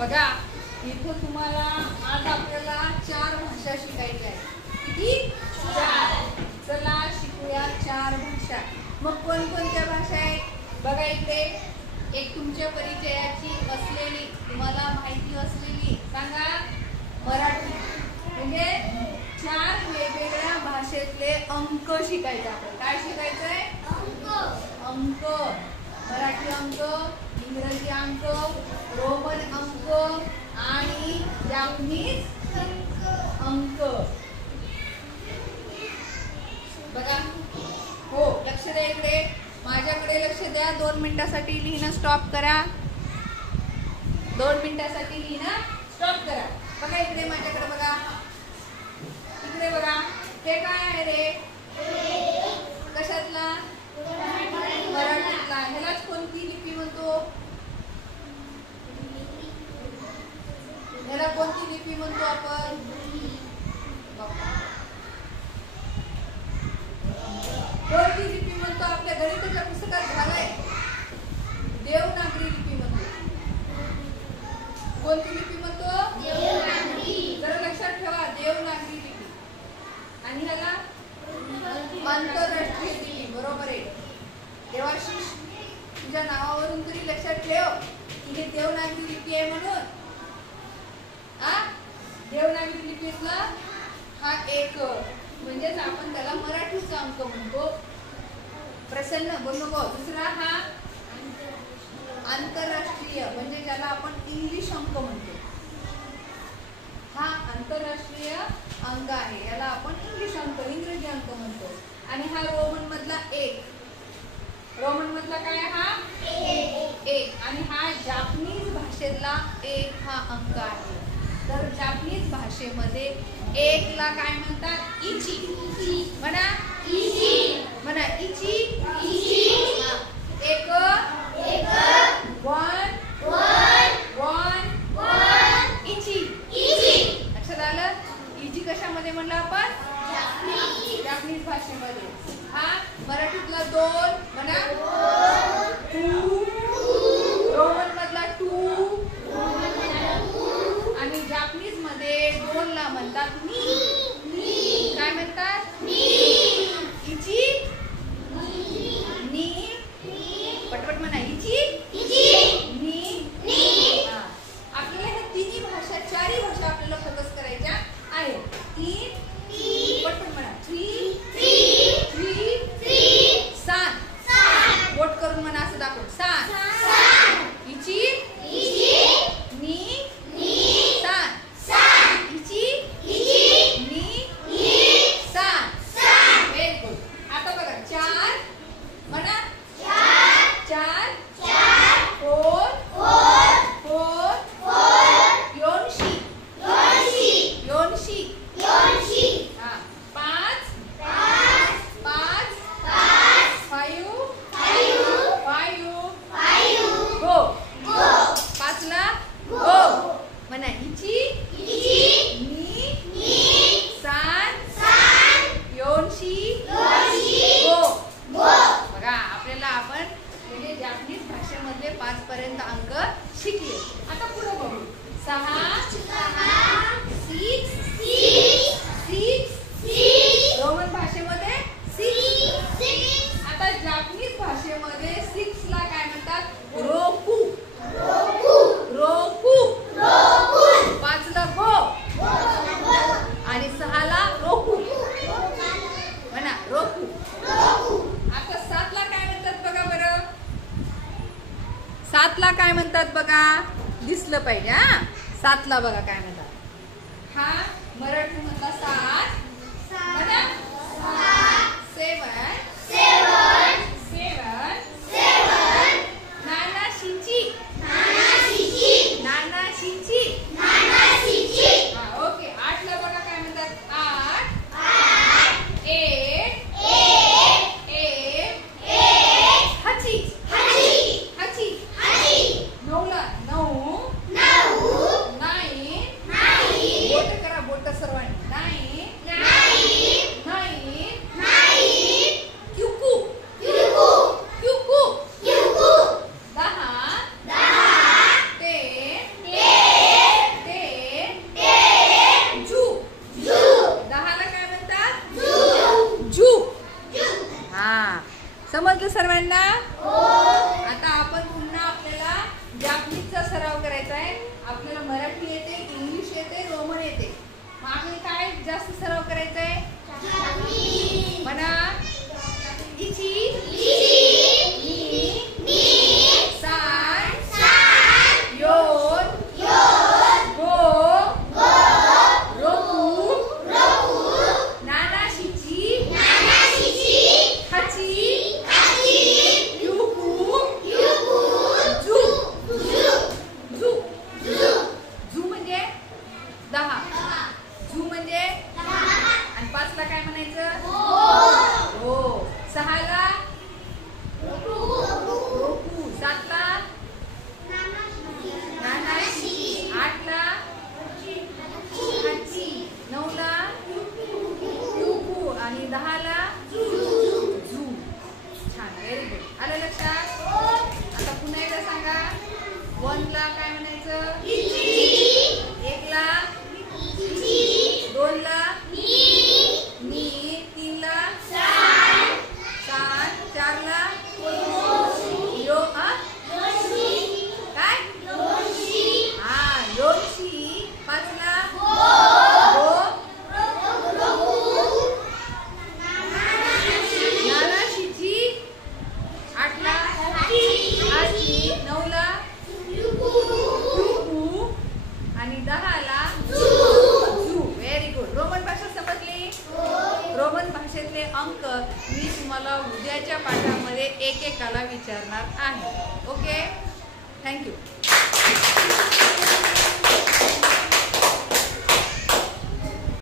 बघा इथं तुम्हाला आज आपल्याला 4 भाषा शिकायच्या आहेत. किती? 4. चला शिकूया 4 भाषा. मग कोणकोणत्या भाषा आहेत? बघा इकडे एक तुमच्या परिचयाची असलेली, तुम्हाला माहिती असलेली सांगा, मराठी. म्हणजे 4 वेगवेगळ्या भाषेतले अंक शिकायचे. आपण काय शिकायचंय? अंक. मराठी अंक, इंग्रजी अंक, रोमन अंक आणि जापनीज अंक. बघा हो, लक्ष द्या इकडे, माझ्याकडे लक्ष द्या. 2 मिनिटासाठी लिहिणं स्टॉप करा. 2 मिनिटासाठी लिहिणं स्टॉप करा. बघा इकडे माझ्याकडे बघा, इकडे बघा, हे काय आहे रे? कशातला? मराठीतला. ह्यालाच कोणती लिपी म्हणतो? ह्याला कोणती लिपी म्हणतो आपण? कोणती लिपी म्हणतो? आपल्या गणिताच्या पुस्तकात झालाय देवनागरी लिपी म्हणतो. कोणती लिपी म्हणतो? देवनागरी. जरा लक्षात ठेवा, देवनागरी लिपी. आणि ह्याला आंतरराष्ट्रीय लिपी. बरोबर आहे. देवाशिष, तुझ्या नावावरून तरी लक्षात ठेव की हे देवनागरी लिपी आहे म्हणून. देवनागरी लिपीतला हा एक, म्हणजेच आपण त्याला मराठीचा अंक म्हणतो. प्रसन्न बोलू नको. दुसरा हा आंतरराष्ट्रीय, म्हणजे ज्याला आपण इंग्लिश अंक म्हणतो. हा आंतरराष्ट्रीय अंक आहे, याला आपण इंग्लिश अंक, इंग्रजी अंक म्हणतो. आणि हा रोमन मधला 1. रोमन मधला काय? हा 1. आणि हा जापनीज भाषेतला 1 हा अंक आहे. तर जापनीज भाषेमध्ये 1 ला काय म्हणतात? इची. म्हणा इची. म्हणा इची. इची. एक 1 इची. इची. लक्षात आलं? इची कशामध्ये म्हणलं आपण? जापनीज भाषेमध्ये. हा मराठीतला 2. म्हणा 2. रोमन मधला 2. आणि जापनीज मध्ये 2 ला म्हणतात नी. काय म्हणतात? इची. नी. पटपट म्हणा. इची. नी. आपल्याला ह्या तिन्ही भाषा, 4ही भाषा आपल्याला फोकस करायच्या आहेत. 3. पटपट म्हणा. 3. 7. बोट करून म्हणा, असं दाखव. 7. इची. नी. 7. इची. नी. 7. Very good. आता बघा 4 म्हणा. 4 4 योनशी. 5 गो. 5 ला गो. म्हणा इची. नी. 7 योनशी गो. बघा आपल्याला आपण म्हणजे जापनीज भाषेमधले 5 पर्यंत अंक शिकले. आता पुढे बघू. 6 रोमन भाषेमध्ये 6. आता जापनीज भाषेमध्ये 6 ला काय म्हणतात? रोकू. 5 ला गो. आणि 6 ला रोकू. म्हणा रोकू. आता 7 ला काय म्हणतात बघा बरं? 7 ला काय म्हणतात बघा? दिसलं पाहिजे. 7 ला बघा काय म्हणतात. हा मराठी मधला 7. म्हणा 7. नानाशीची. ओके. 8 ला बघा काय म्हणतात? 8. 8 हची. 9 ला 9. बोट करा, बोट सर्वांनी. समजलं सर्वांना? आता आपण पुन्हा आपल्याला जापनीजचा सराव करायचा आहे. आपल्याला मराठी येते, इंग्लिश येते, रोमन येते. मग आपल्याला काय जास्त सराव करायचा आहे? म्हणा. इची, काय म्हणायचं? हो. 6 ला रोकू, 7 ला नानाशी, 8 ला हाची, 9 ला युकू आणि 10 ला झू. छान, व्हेरी गुड. आलं लक्षात? आता पुन्हा एकदा सांगा. 1 ला काय म्हणायचं? 1 ला 2 ला 3 ला 7, 4 ला काय? हा, योशी. 5 ला नानाशीची, 8 ला हाची, 9 ला युकू आणि 10 ला झू. Very good. रोमन भाषा समजली? रोमन भाषेतले अंक मी तुम्हाला उद्याच्या पाठामध्ये एकेकाला विचारणार आहे. Okay, thank you.